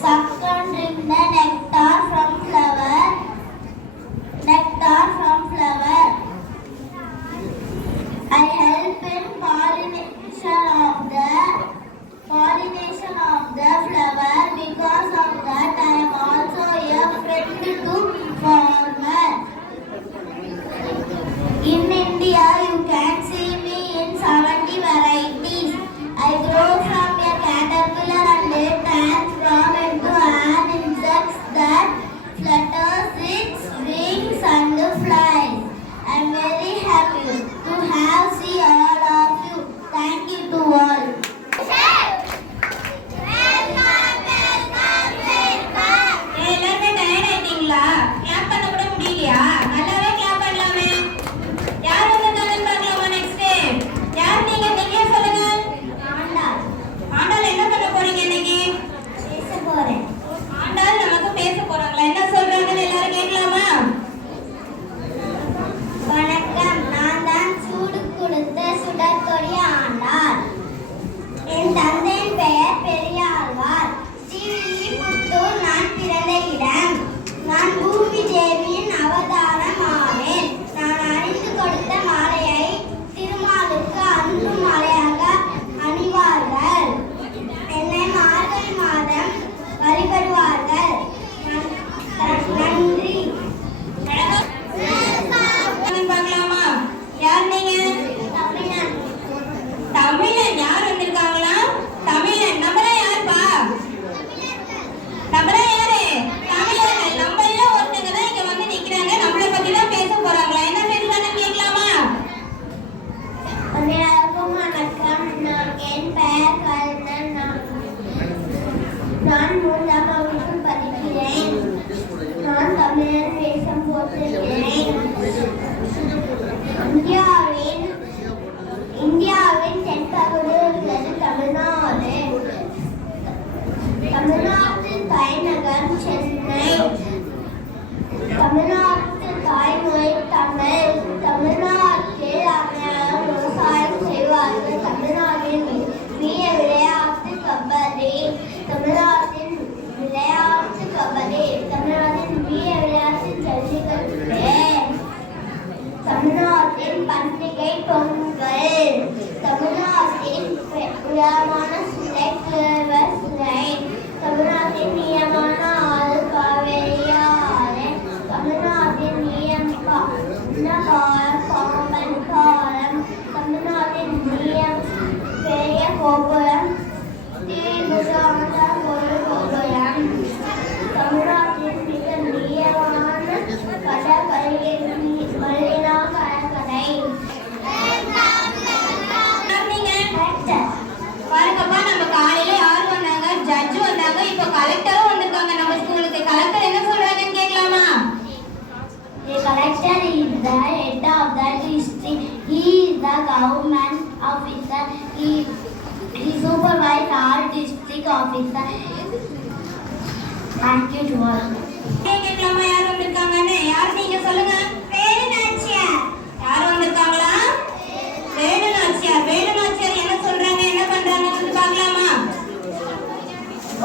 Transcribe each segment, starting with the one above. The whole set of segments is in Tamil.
suck and drink the nectar from flower. I help in pollination of the flower. Because of that, I am also a friend to farmer. In India, you can see me in 70 varieties. I grow from a caterpillar and it transforms into an insect that flutters its wings and flies. I am very happy to have seen all of you. Thank you to all. இந்தியாவின் தென்பகுதியில் உள்ளது தமிழ்நாடு. தமிழ்நாட்டின் தலைநகரம் சென்னை. தமிழ்நாட்டின் தாய்மொழி தமிழ். தமிழ்நாட்டில் அனைவரும் விவசாயம் செய்வார்கள். தமிழ்நாட்டின் மிக விளையாட்டு கபடி. தமிழ்நாட்டின் விளையாட்டு கபடி. தமிழ்நாட்டின் மிக விளையாட்டு ஜல்லிக்கட்டு. தமிழ்நாட்டின் பண்டிகை பொங்கல். தமிழ்நாட்டின் உயரமான சிலை கிழவர் சிலை. தமிழ்நாட்டின் நீளமான ஆறு காவேரி ஆறு. தமிழ்நாட்டின் காலம் பாம்பன் காலம். தமிழ்நாட்டின் பெரிய கோபுரம் தீமுகான ஒரு கோபுரம். தமிழ்நாட்டின் மிக நீளமான கடற்கரை மலினா கடற்கரை. பாருங்கப்பா, நம்ம காலையில யாரு வந்தாங்க? ஜட்ஜு வந்தாங்க. இப்போ கலெக்டரும் வந்திருக்காங்க நம்ம ஸ்கூலுக்கு. கலெக்டர் என்ன சொல்றாங்கன்னு கேட்கலாமா? The collector is the head of the district. He is the government officer. He supervises all district officers. Thank you to all. கேட்கலாமா யார் வந்திருக்காங்கன்னு? யார் நீங்க சொல்லுங்க. வேலுநாச்சியார். யார் வந்திருக்காங்களா? வேலுநாச்சியார். வேலுநாச்சியார் என்ன சொல்றாங்க, என்ன பண்றாங்க வந்து பார்க்கலாமா?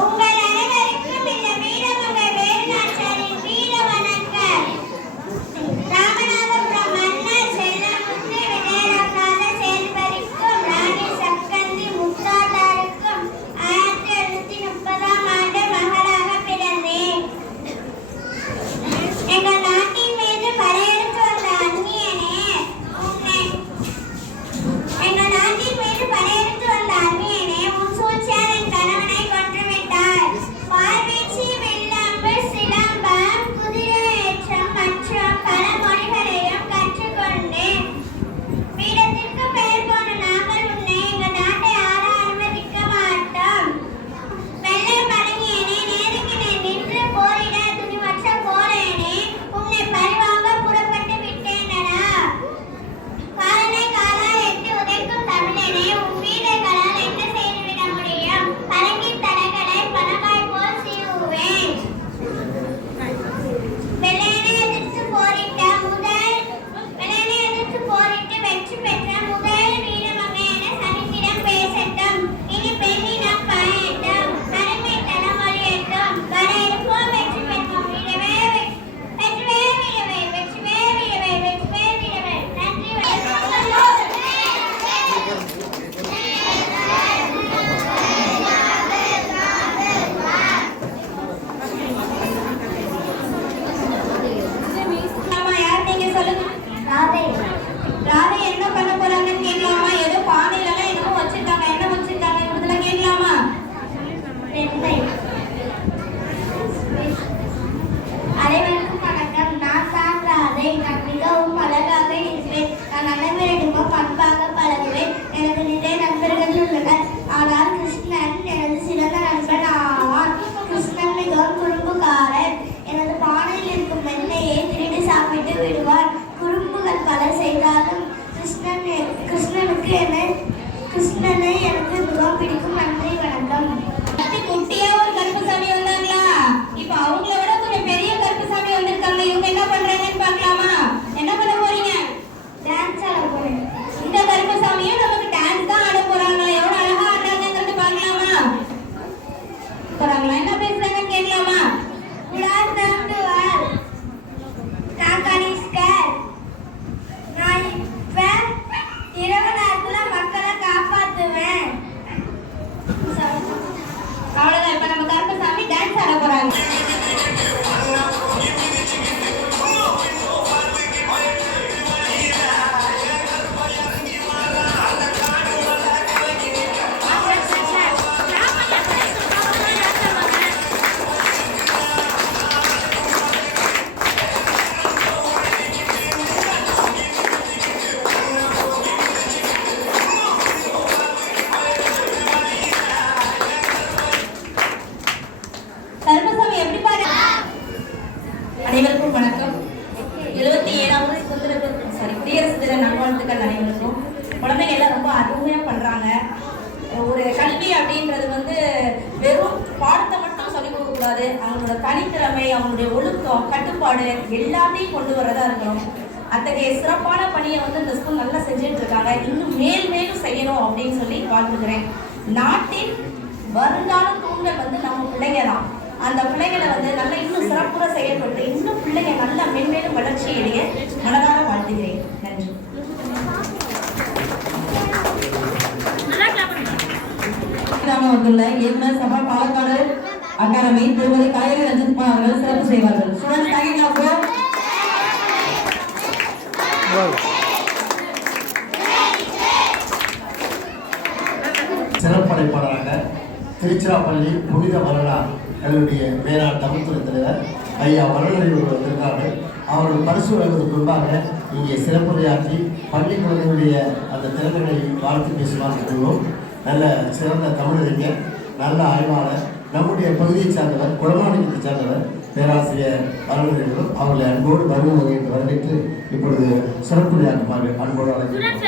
உங்கள் அனைவருக்கும் இந்த வீரமங்கை வேலுநாச்சியாரின் வீர வணக்கம். ராமநாதபுரம் மன்னர் செல்லமுத்து விஜயரங்கநாத சேதுபதிக்கும் ராணி சக்கந்தி முத்தாட்டாருக்கும் 1730ஆம் ஆண்டு மகளாக பிறந்தேன். அனைவருக்கும் வணக்கம். 77வது குடியரசு தின நல்வாழ்த்துக்கள் அனைவருக்கும். குழந்தைங்க எல்லாம் ரொம்ப அருமையாக பண்ணுறாங்க. ஒரு கல்வி அப்படின்றது வெறும் பாடத்தை மட்டும் சொல்லிக் கொடுக்கக்கூடாது. அவங்களோட தனித்திறமை, அவங்களுடைய ஒழுக்கம், கட்டுப்பாடு எல்லாத்தையும் கொண்டு வரதா இருக்கணும். அத்தகைய சிறப்பான பணியை இந்த ஸ்கூல் நல்லா செஞ்சுட்டு இருக்காங்க. இன்னும் மேலும் செய்யணும் அப்படின்னு சொல்லி வாழ்த்துக்கிறேன். நாட்டின் வருங்கால தூண்கள் நம்ம பிள்ளைங்க தான். அந்த பிள்ளைகளை நல்லா இன்னும் சிறப்புற செயல்பட்டு இன்னும் பிள்ளைங்க நல்லா மென்மேலும் வளர்ச்சி அடைய மனதார வாழ்த்துகிறேன். நன்றி. வந்துள்ள இயக்குனர் சபா பாலக்காடு அகாடமி திருமதி கலைஞர் ரஞ்சித்குமார் அவர்கள் சிறப்பு செய்வார்கள். சிறப்படைப்பாளராக திருச்சிராப்பள்ளி புனித வரலாறு கல்லூரிய மேலாண் தமிழ்துறை தலைவர் ஐயா வரலாறு வந்திருக்கார்கள். அவர்கள் பரிசு வழங்குவதற்கு முன்பாக இங்கே சிறப்புரையாற்றி பள்ளி குழந்தைகளுடைய அந்த திறமைகளை வாழ்த்து பேசுவார் சொல்லுவோம். நல்ல சிறந்த தமிழறிஞர், நல்ல ஆய்வாளர், நம்முடைய பகுதியை சார்ந்தவர், குளமாணிக்கத்தை சார்ந்தவர் பேராசிரியர் வரலாறுகளும் அவர்களை அன்போடு வருவதை வரவேற்று இப்பொழுது சிறப்புரையாற்றுமாறு அன்போடு அழைக்கிறேன்.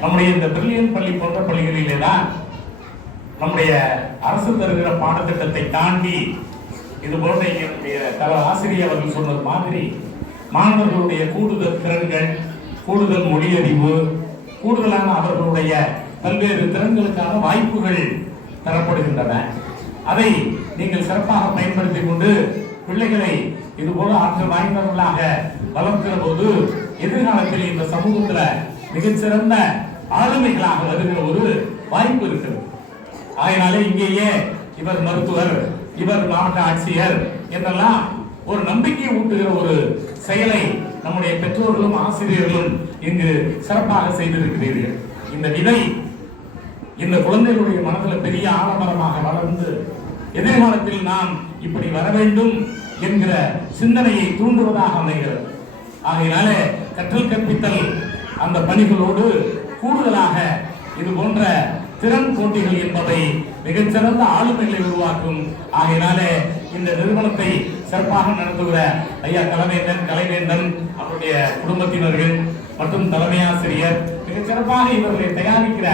நம்முடைய இந்த பிரில்லியன் பள்ளி போன்ற பள்ளிகளிலே தான் நம்முடைய அரசு தருகிற பாடத்திட்டத்தை தாண்டி இது போன்ற என்னுடைய ஆசிரியர் அவர்கள் சொன்னது மாதிரி மாணவர்களுடைய கூடுதல் திறன்கள், கூடுதல் மொழியறிவு, கூடுதலான அவர்களுடைய பல்வேறு திறன்களுக்கான வாய்ப்புகள் தரப்படுகின்றன. அதை நீங்கள் சிறப்பாக பயன்படுத்திக் கொண்டு பிள்ளைகளை இதுபோல ஆற்றல் வாய்ந்தவர்களாக வளர்க்கிற போது எதிர்காலத்தில் இந்த சமூகத்தில் மிகச்சிறந்த ஆளுமைகளாக வருகிற ஒரு வாய்ப்பு இருக்கிறது. அதனால இங்கேயே இவர் மருத்துவர், இவர் மாவட்ட ஆட்சியர் என்றெல்லாம் ஒரு நம்பிக்கையை ஊட்டுகிற ஒரு செயலை நம்முடைய பெற்றோர்களும் ஆசிரியர்களும் இங்கு சிறப்பாக செய்திருக்கிறீர்கள். இந்த விதை இந்த குழந்தைகளுடைய மனதில் பெரிய ஆலமரமாக வளர்ந்து எதிர்காலத்தில் நாம் இப்படி வர வேண்டும் என்கிற சிந்தனையை தூண்டுவதாக அமைகிறது. ஆகையினால கற்றல் கற்பித்தல் அந்த பணிகளோடு கூடுதலாக இது போன்ற திறன் போட்டிகள் என்பதை மிகச்சிறந்த ஆளுமைகளை உருவாக்கும். ஆகையினால இந்த நிறுவனத்தை சிறப்பாக நடத்துகிற ஐயா கலைவேந்தன் அவருடைய குடும்பத்தினர்கள் மற்றும் தலைமை ஆசிரியர் மிகச்சிறப்பாக இவர்களை தயாரிக்கிற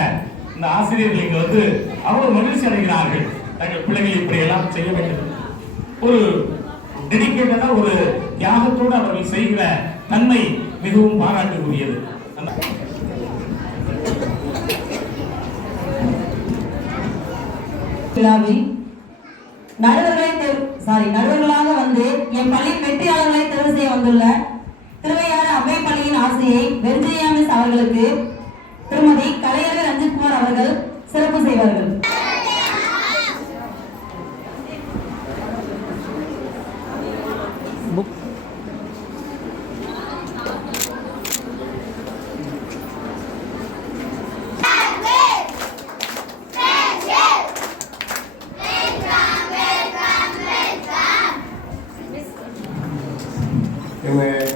இந்த ஆசிரியர்கள் இங்கு அவ்வளவு மகிழ்ச்சி அடைகிறார்கள். தங்கள் பிள்ளைகள் இப்படி எல்லாம் செய்ய வேண்டும். ஒரு டெடிகேட்டடா ஒரு தியாகத்தோடு அவர்கள் செய்கிற தன்மை மிகவும் பாராட்டுக்குரியது. நடுவர்களாக என் பள்ளியின் வெற்றியாளர்களை தேர்வு செய்ய வந்துள்ள திருவையாறு அவ்வை பள்ளியின் ஆசிரியை வெர்ஜினியா மிஸ் அவர்களுக்கு திருமதி கலைஞர் ரஞ்சித்குமார் அவர்கள் சிறப்பு செய்வார்கள்.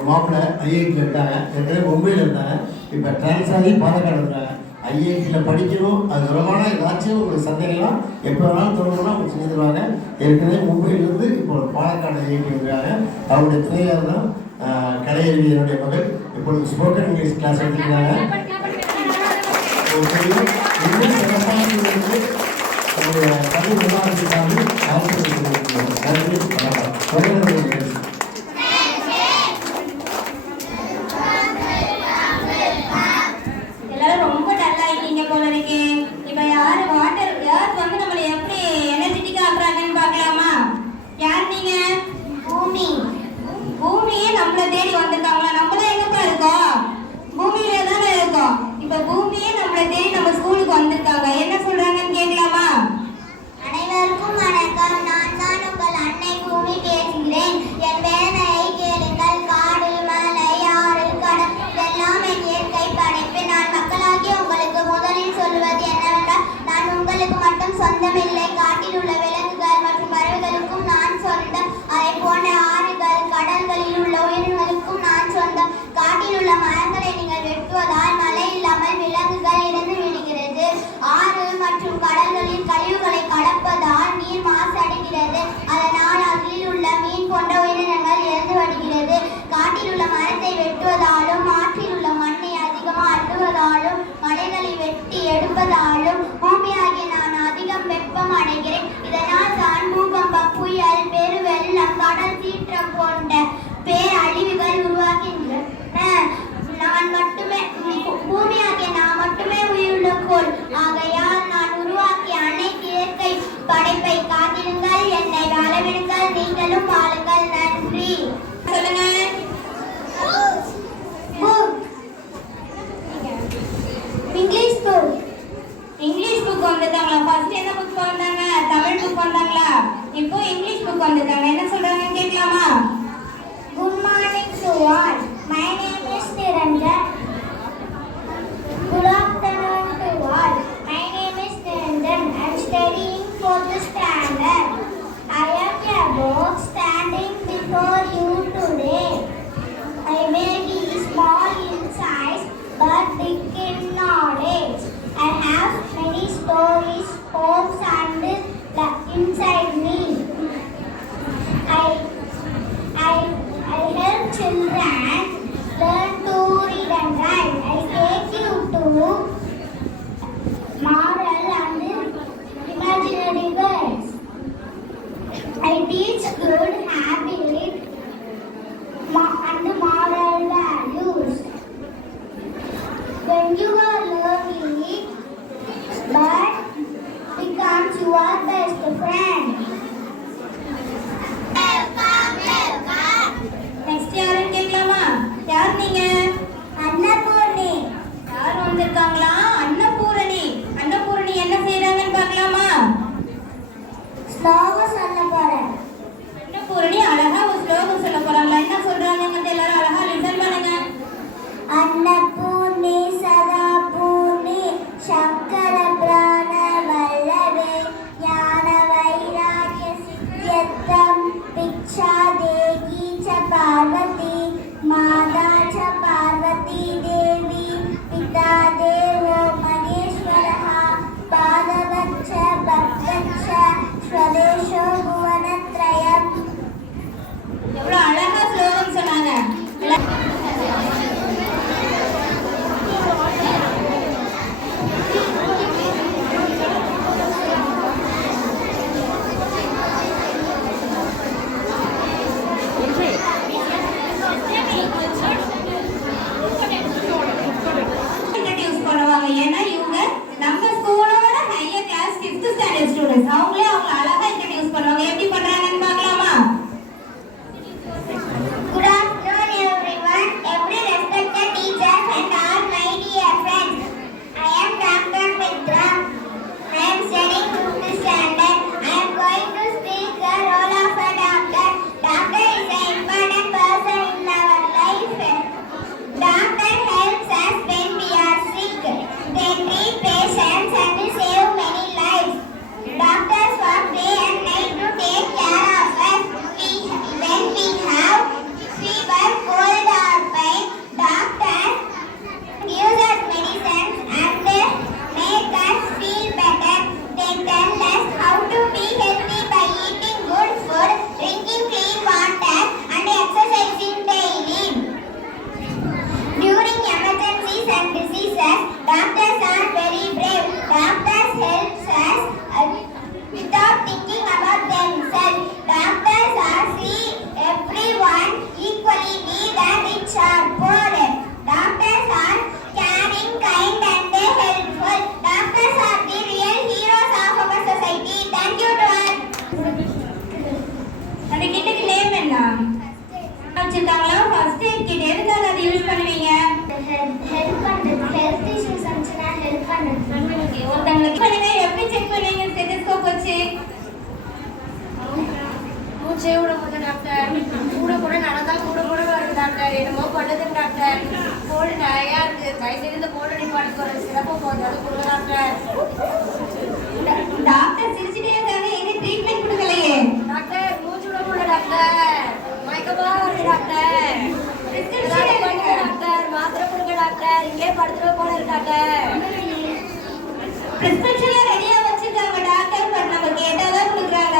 மாப்பிள்ள ஐஐடியில் இருக்காங்க, ஏற்கனவே மும்பையில் இருந்தாங்க, இப்போ ட்ரான்ஸ்ஃபர் ஆகி பாலக்காடு இருக்காங்க. ஐஐடியில் படிக்கணும், அது விதமான ஏதாச்சும் ஒரு சந்தேகம்லாம் எப்போ வேணாலும் தொடங்கணும்னா அவங்க செஞ்சு தருவாங்க. ஏற்கனவே மும்பையிலிருந்து இப்போ பாலக்காடு ஐஐடி இருக்காங்க. அவருடைய துணையாக தான் கலையறிவியனுடைய மகள் இப்பொழுது ஸ்போக்கன் இங்கிலீஷ் கிளாஸ் எடுத்துக்கிறாங்க. இன்னும் சிறப்பாக நம்முடைய பள்ளி நிர்வாகத்திற்காக அனைவருக்கும் வணக்கம். நான் தான் உங்கள் அன்னை பூமி பேசுகிறேன். என் வேதனையை கேளுங்கள். காடு, மலை, காட்டில் உள்ள மரத்தை வெட்டுவதாலும் ஆற்றில் உள்ள மண்ணை அதிகமாக அள்ளுவதாலும் மலைகளை வெட்டி எடுப்பதாலும் பூமியாகிய நான் அதிகம் வெப்பம் அடைகிறேன். இதனால் தான் பூகம்பம், புயல், பெருவெள்ளம், கடல் சீற்றம் போன்ற பேரழிவுகள் உருவாகின்றன. நான் மட்டுமே பூமியாகிய நான் மட்டுமே உயிருள்ள கோள். ஆகையால் நான் உருவாக்கிய அனைத்து இயற்கை படைப்பை காத்திடுங்கள், என்னை வாழவிடுங்கள், நீங்களும் வாழுங்கள். நன்றி. சொல்லுங்க. English book. இங்கிலீஷ் புக் வந்துட்டாங்களா? ஃபர்ஸ்ட் என்ன புக் வந்தாங்க? தமிழ் புக் வந்தாங்களா? இப்போ இங்கிலீஷ் புக் வந்துட்டாங்க. என்ன சொல்றாங்கன்னு கேட்கலாமா? Good morning to all. My name is Niranjan. Good afternoon to all. My name is Niranjan. I am studying 4th standard. I am about standing before you today. I may be small in size but big in knowledge. I have many stories, hopes and inside me. I help children learn to read and write. I take you to moral and imaginary words. I teach good habits and moral values. When you are lonely, but becomes your best friend. Next யாருன்னு கேட்கலாமா? யார் நீங்க? அன்னபூர்ணி. யார் வந்திருக்காங்களா? அன்னபூரணி. அன்னபூரணி என்ன செய்றாங்கன்னு பார்க்கலாமா? ஸ்லோகம் சொல்ல போறேன். அன்னபூரணி அழகா ஒரு ஸ்லோகம் சொல்ல போறாங்களா? என்ன சொல்றாங்க? எல்லாரும் அழகா லிசன் பண்ணுங்க. अन्नपूर्णे सदापूर्णे शंकर प्राण वल्लभे ज्ञान वैराग्य सिद्ध्यर्थं भिक्षा देहि च पार्वती माता च पार्वती देवी पिता देवो महेश्वरः पादवच्च भक्तच्च स्वदेशो भुवनत्रयम्. எவ்வளவு அழகா ஸ்லோகம் சொன்னாங்க. ஏன்னா இவங்க நம்ம ஸ்கூலோட higher class 5th standard students. அவங்களே அவங்க அழகா இன்ட்ரோடியூஸ் பண்ணுவாங்க. எப்படி பண்றாங்கன்னு பார்க்கலாமா? Good afternoon everyone, every respected teachers and all my dear friends. I am Dr. Mitra. I am studying 5th standard. I am going to speak the role of a doctor. Doctor is an important person in our life. Doctor helps us when we are sick. They treat patients and save many lives. Doctors work day and night to take care of us. When we have fever, cold or pain, doctors give us medicines and they make us feel better. They tell us how to be healthy by eating good food, drinking clean water and exercising daily. During emergencies and diseases, doctors are very brave. Doctors help us without thinking about themselves. Doctors are see everyone equally, neither rich or poor. Doctors are caring, kind and helpful. Doctors are the real heroes of our society. Thank you to all. அந்த கிட்டுக்கு நேம் என்ன வச்சிருக்காங்களா? First aid kit. எதுக்காக அதை யூஸ் பண்ணுவீங்க? ஹெல்ப் பண்றது, ஹெல்த் இஷ்யூஸ் வந்துச்சுன்னா ஹெல்ப் பண்றது. ஒருத்தங்களுக்கு பண்ணுங்க. எப்படி செக் பண்ணுவீங்க ஸ்டெத்தஸ்கோப் வச்சு? மூச்சே விட போது டாக்டர், கூட கூட நடந்தா கூட கூட வருது டாக்டர், என்னமோ பண்ணுது டாக்டர், கோல்டு நிறையா இருக்கு, தயவுசெய்து இந்த கோல்டு டிபார்ட்மெண்ட் ஒரு சிறப்பு போதாது கொடுங்க டாக்டர். டாக்டர் சிரிச்சுட்டே இருக்காங்க. எங்க ட்ரீட்மெண்ட் கொடுக்கலையே? டாக்டர் மூச்சு விட முடியல டாக்டர், மயக்கமா வருது டாக்டர், டாக்டர் மாத்திரை கொடுங்க டாக்டர், இங்கே படுத்துட போல இருக்கு டாக்டர். பிரிஸ்கிரிப்ஷன்ல ரெடியா வச்சிருக்காங்க டாக்டர், பட் நம்ம கேட்டாதான் கொடுக்குறாங்க.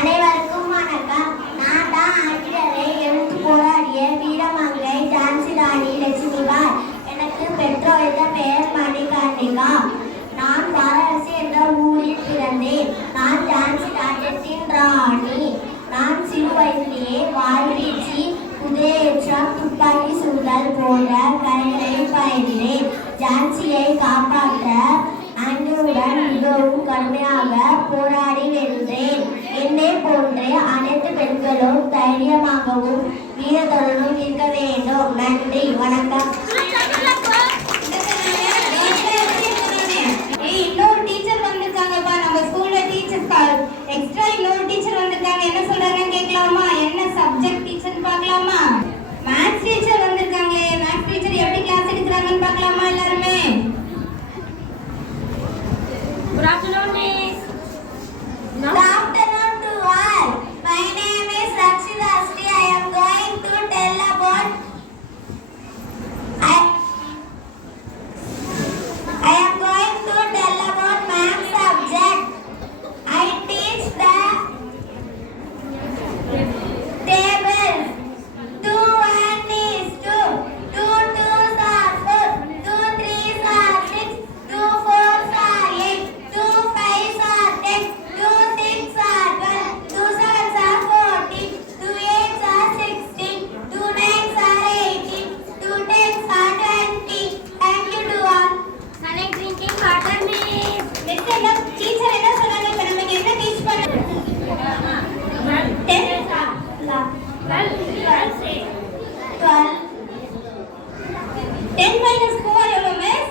அனைவருக்கும் வணக்கம். நான் தான் ஆங்கிலேயரை எதிர்த்து போராடிய வீரமங்கை ஜான்சி ராணி லட்சுமிபாய். எனக்கு பெற்றோரிட பெயர் மணிகர்ணிகா. நான் வாரணாசி என்ற ஊரில் பிறந்தேன். நான் ஜான்சி ராஜ்யத்தின் ராணி. நான் சிறு வயதிலேயே வாழ்வீச்சு, குதிரையேற்றம், துப்பாக்கி சுடுதல் போன்ற கலைகளை பயின்றேன். ஜான்சியை காப்பாற்ற அன்னையுடன் மிகவும் கடுமையாக போராடி வென்றேன். என்னை போன்ற அனைத்து பெண்களும் தைரியமாகவும் வீரத்துடனும் இருக்க வேண்டும். நன்றி, வணக்கம். இன்னொரு டீச்சர் வந்திருக்காங்கப்பா நம்ம ஸ்கூல்ல. டீச்சர்ஸ் எக்ஸ்ட்ரா இன்னொரு டீச்சர் வந்திருக்காங்க. என்ன சொல்றாங்கன்னு கேட்கலாமா? என்ன சப்ஜெக்ட் டீச்சர் பார்க்கலாமா? மேத்ஸ் டீச்சர் வந்திருக்காங்களே. மேத்ஸ் டீச்சர் எப்படி கிளாஸ் எடுக்கிறாங்கன்னு பார்க்கலாமா எல்லாருமே? Good afternoon, miss. Good afternoon to all. My name is Rakshita Sri. I am going to tell about math subject. I teach the tables. 2 1 is 2, 2 2s are 4, 2 3s are 6, 2 4s are 8, 2 5s are 10, 2 6s are 12, 2 7s are 14, 2 8s are 16, 2 9s are 18, 2 10s are 20. Thank you to all. Select drinking water, miss. Miss என்ன டீச்சர் என்ன சொன்னாங்க? இப்ப நமக்கு என்ன டீச் பண்ண? 10 minus 4 எவ்வளவு மிஸ்?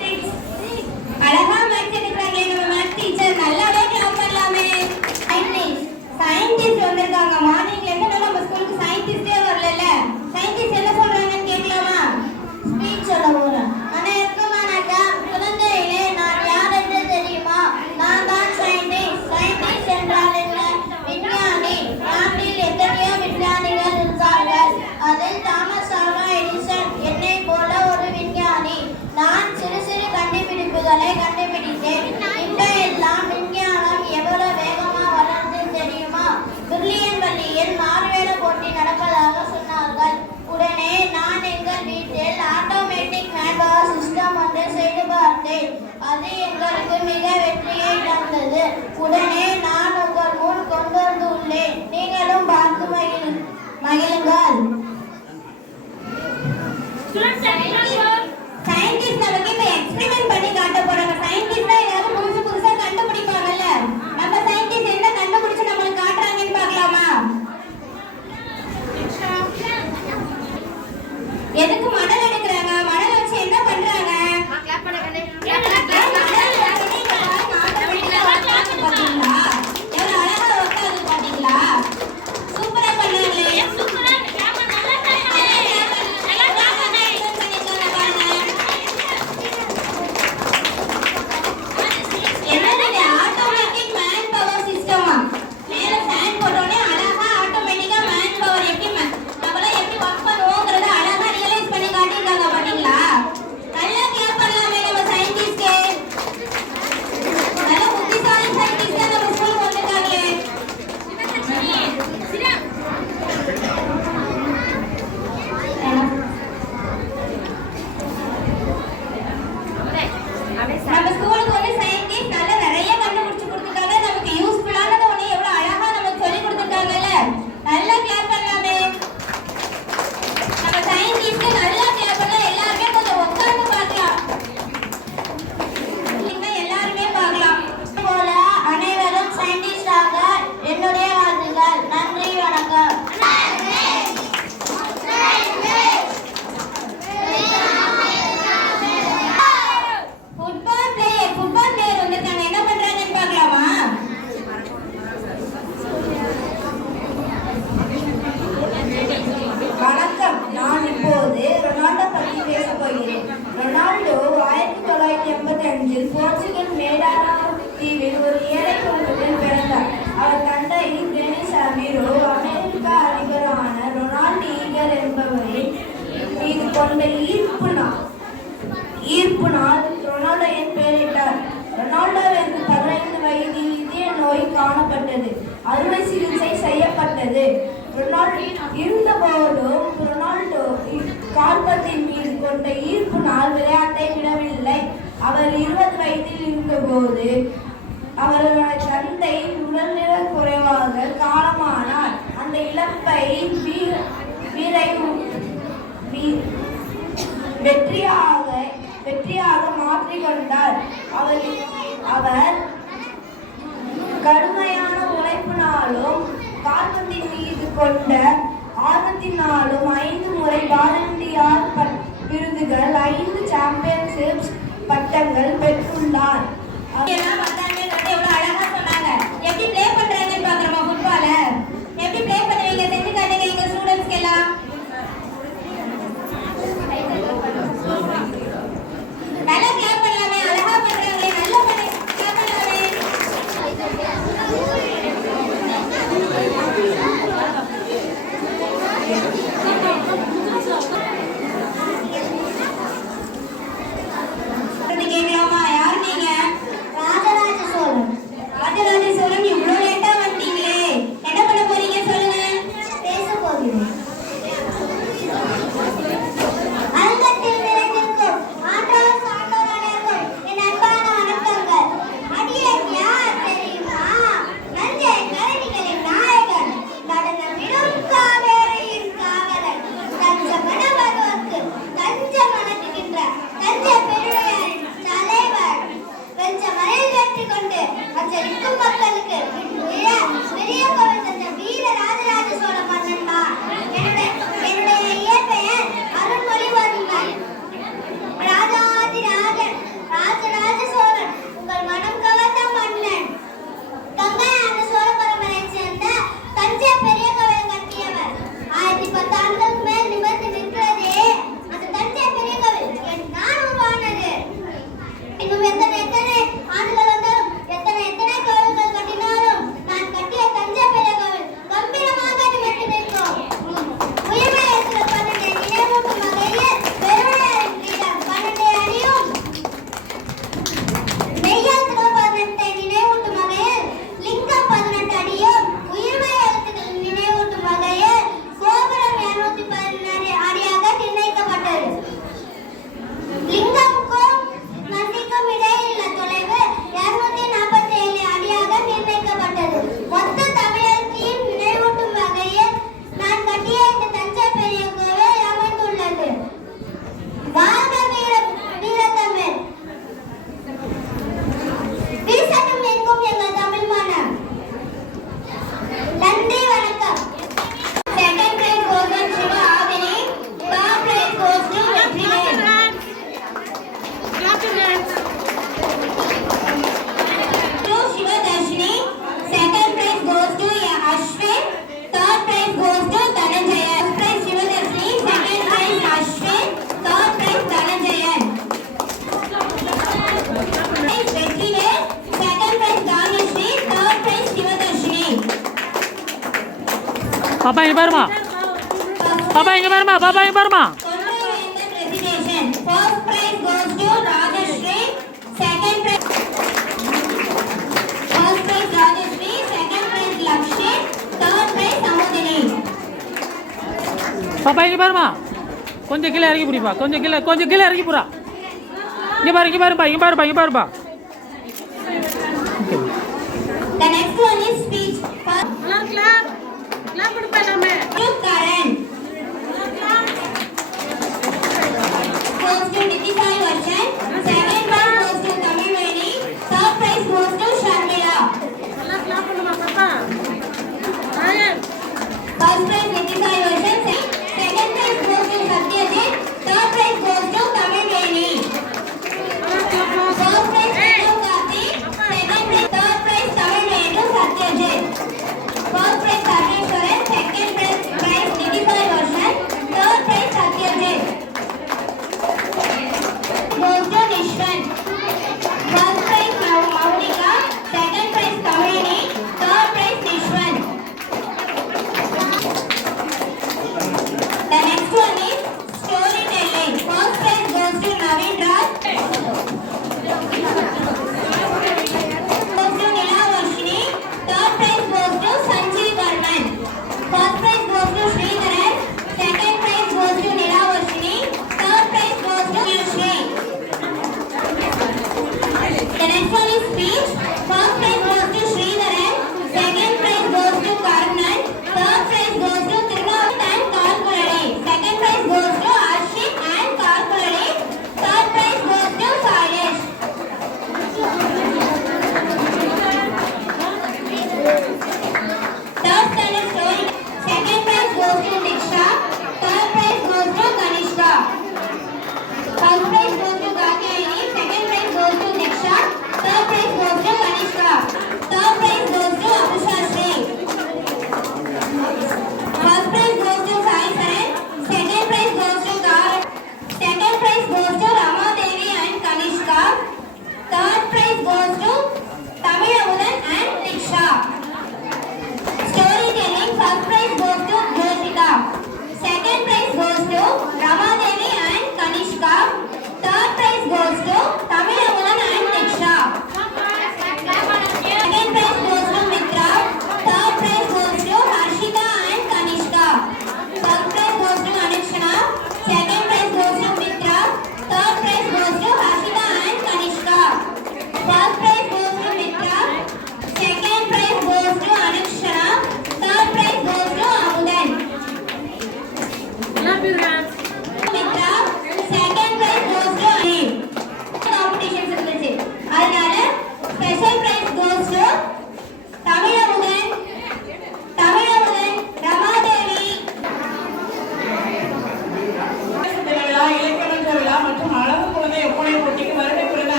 6. அழகா மேத்ஸ் எடுக்கறாங்களே நம்ம மேத்ஸ் டீச்சர். நல்லாவே கிளாப் பண்ணலாமே. சயின்டிஸ்ட் வந்திருக்காங்க. மார்னிங்ல இருந்து நம்ம ஸ்கூலுக்கு சயின்டிஸ்டே வரல. சயின்டிஸ்ட் என்ன சொல்றாங்கன்னு கேட்கலாமா? ஸ்பீச் சொல்ல போறேன். அனைவருக்கும் வணக்கம். குழந்தைகளே, நான் யார் என்று தெரியுமா? நான் தான் சயின்டிஸ்ட். சயின்டிஸ்ட் என்றால் என்ன? விஞ்ஞானி. நாட்டில் எத்தனையோ விஞ்ஞானிகள் இருந்தார்கள். அதில் தாமஸ் ஆல்வா எடிசன் என்னை போல ஒரு விஞ்ஞானி. நான் சிறு சிறு கண்டுபிடிப்புகளை கண்டுபிடித்தேன். இன்றையெல்லாம் விஞ்ஞானம் எவ்வளவு வேகமா வளர்ந்து தெரியுமா? பிரில்லியன் பள்ளியில் மாறுவேட போட்டி நடப்பதாக சொன்னார்கள். உடனே நான் எங்கள் வீட்டில் ஆட்டோமேட்டிக் ஹேண்ட் பவர் சிஸ்டம் ஒன்றை செய்து பார்த்தேன். அது எங்களுக்கு மிக வெற்றியை தந்தது. உடனே நான் உங்கள் முன் கொண்டு வந்துள்ளேன். நீங்களும் பார்த்து மகிழுங்கள். சயின்டிஸ்ட் நமக்கு இப்ப எக்ஸ்பெரிமெண்ட் பண்ணி காட்ட போறாங்க. சயின்டிஸ்ட் தான் ஏதாவது புதுசு புதுசா கண்டுபிடிப்பாங்கல்ல. நம்ம சயின்டிஸ்ட் என்ன கண்டுபிடிச்சு நம்மளுக்கு காட்டுறாங்கன்னு பார்க்கலாமா? எதுக்கு மணல் எடுக்கிறாங்க? மணல் வச்சு என்ன பண்றாங்க? Clap பண்ணு. பாத்தீங்களா? எவ்வளவு அழகா உட்காருது பாத்தீங்களா? சூப்பரா பண்ணாங்களே. என்னது ஆட்டோமேட்டிக் மேன் பவர் சிஸ்டமா? மேல ஃபேன் போட்டோனே அழகா ஆட்டோமேட்டிக்கா மேன் பவர் எப்படி நம்மள எப்படி வர்க் பண்ணுவோங்கறத அழகா ரியலைஸ் பண்ணி காட்டிருக்காங்க பாத்தீங்களா? நல்லா கிளியர் பண்ணலாமே நம்ம சயின்டிஸ்ட்க்கு. நல்ல புத்திசாலி சயின்டிஸ்ட் தான் நம்ம ஸ்கூல் வந்திருக்காங்களே. நம்ம ஸ்கூலுக்கு வந்து சயின்டிஸ்ட் நல்ல நிறைய கண்டுபிடிச்சு கொடுத்துருக்காங்க. நமக்கு யூஸ்ஃபுல்லானது ஒண்ணு எவ்வளவு அழகா நமக்கு சொல்லி கொடுத்துருக்காங்கல்ல. நல்லா கிளியர் பண்ணலாமே. நம்ம சயின்டிஸ்ட்க்கு நல்லா கிளியர் பண்ணா எல்லாருமே கொஞ்சம் உட்கார்ந்து பார்க்கலாம். நீங்க எல்லாருமே பார்க்கலாம். போல அனைவரும் சயின்டிஸ்டாக என்னுடைய வாழ்த்துக்கள். நன்றி, வணக்கம். ஃபுட்பால் பிளேயர் வந்திருக்காங்க. என்ன பண்றாங்கன்னு பார்க்கலாமா? வணக்கம். நான் இப்போது ரொனால்டோ பற்றி பேசப் போகிறேன். ரொனால்டோ 1985 போர்ச்சுகல் மேடானா தீவில் ஒரு ஏழை குடும்பத்தில் பிறந்தார். அவர் தந்தை டெனிஸ் அமீரோ அமெரிக்கா அதிபரான ரொனால்ட் ஈகர் என்பவரை மீது கொண்ட ஈர்ப்பினால் ரொனால்டோ என் பெயரிட்டார். ரொனால்டோவிற்கு 15 வயதில் இதய நோய் காணப்பட்டது. அறுவை சிகிச்சை செய்யப்பட்டது. இருந்தபோதும் ரொனால்டோ கால்பந்தின் மீது கொண்ட ஈர்ப்பினால் விளையாட்டை விடவில்லை. அவர் 20 வயதில் இருந்தபோது அவருடைய தந்தை உடல்நல குறைவாக காலமானார். அந்த இழப்பை வெற்றியாக மாற்றிக்கொண்டார். அவர் கடுமையான உழைப்பினாலும் கால்பந்தின் மீது கொண்ட ஆர்வத்தினாலும் 5 முறை பாலண்டியார் விருதுகள், 5 சாம்பியன்ஷிப்ஸ் பட்டங்கள் பெற்றுள்ளார். எல்லாம் வந்தாங்க, எவ்வளவு அழகா சொன்னாங்க. எப்படி ப்ளே பண்றாங்கன்னு பாக்குறோமா ஃபுட்பால? எப்படி ப்ளே பண்ணுவீங்க செஞ்சு காட்டுங்க எங்க ஸ்டூடண்ட்ஸ்க்கு எல்லாம். நல்லா கிளாப் பண்ணலாமே, அழகா பண்றாங்களே, நல்லா பண்ணி கிளாப் பண்ணலாமே. கேட்கலாமா? யார் நீங்க? ராஜராஜ சோழன். ராஜராஜ சோழன், இவ்வளவு லேட்டா வந்துட்டீங்களே, என்ன பண்ண போறீங்க சொல்லுங்க. பேச போகிறேன். அரங்கத்தில் நிறைந்திருக்கும் ஆண்டவர் சான்றோர் அனைவருக்கும் என் அன்பான வணக்கங்கள். அடியேன் யார் தெரியுமா? நஞ்சை கலைஞர்களின் நாயகன், நடனமிடும் காவேரியின் காவலன், தஞ்சமன வருவோர்க்கு தஞ்சம் வணங்குகின்ற தஞ்சை பெருமையாரின் தலைவர். வெஞ்சமனையில் வெற்றி கொண்டு அச்சரிக்கும் மக்களுக்கு பெரிய கோவில் தந்த வீர ராஜராஜ சோழ மன்னன் தான். என்னுடைய இயற்பெயர் அருள்மொழிவர்மன். ராஜாதிராஜன் ராஜராஜ சோழன், உங்கள் மனம் கவர்ந்த மன்னன். கங்கையான சோழ பரம்பரையைச் சேர்ந்த தஞ்சை பெரிய கோவில் கட்டியவர். 1010 ஆண்டுகளுக்கு மேல் நிமிர்ந்து நிற்கிறதே அந்த தஞ்சை பெரிய கோவில் நான் உருவானது. இன்னும் எத்தனை ஆண்டுகள் வந்தாலும் எத்தனை கோவில்கள் கட்டினாலும் நான் கட்டிய தஞ்சை பெரிய கோவில் கம்பீரமாக நிமிர்ந்து நிற்கும். உயிர்மை இருக்கிற 12 நினைவூட்டும் வகையில் பெருமையாரின் கிரீடம் 12 அடியும், மெய்யாத்திர 18 நினைவூட்டும் வகையில் லிங்கம் 18 அடியும், உயிர்மை எழுத்துக்கள் நினைவூட்டும் வகையில் கோபுரம் 216 அடியாக நிர்ணயிக்கப்பட்டது. லிங்கமுக்கும் நந்திக்கும் இடையிலுள்ள தொலைவு 247 அடியாக நிர்ணயிக்கப்பட்டது. மொத்த தமிழகத்தையும் நினைவூட்டும் வகையில் நான் கட்டிய இந்த தஞ்சை பெரிய கோவில் அமைந்துள்ளது. வாழ்க வீரத்தமிழ், வீசட்டும் எங்கும் எங்கள் தமிழ் மனம். நன்றி, வணக்கம். Second prize goes to Shiva Avini. Third prize goes to Vetrivel. To Shiva Darshini. Second prize goes to Ashwin. Third prize goes to Dhananjaya. First prize Shiva Darshini. Second prize Ashwin. Third prize Dhananjayan. Prize Vetrivel. Second prize Dhanishri. Third prize Shiva Darshini. பாப்பா இங்க பாருமா, பாப்பா இங்க பாருமா, பாப்பா இங்க பாருமா. Resignation. First prize goes to Rajashri. Second prize Rajashri. Second prize Lakshmi. Third prize Samudini. பாப்பா இங்க பாருமா, கொஞ்சம் கீழே இறங்கி புடிப்பா, கொஞ்சம் கீழே இறங்கி புறா. இங்க பாருப்பா, இங்க பாருப்பா. The next one is speech. clap கொடுப்பா. நம்ம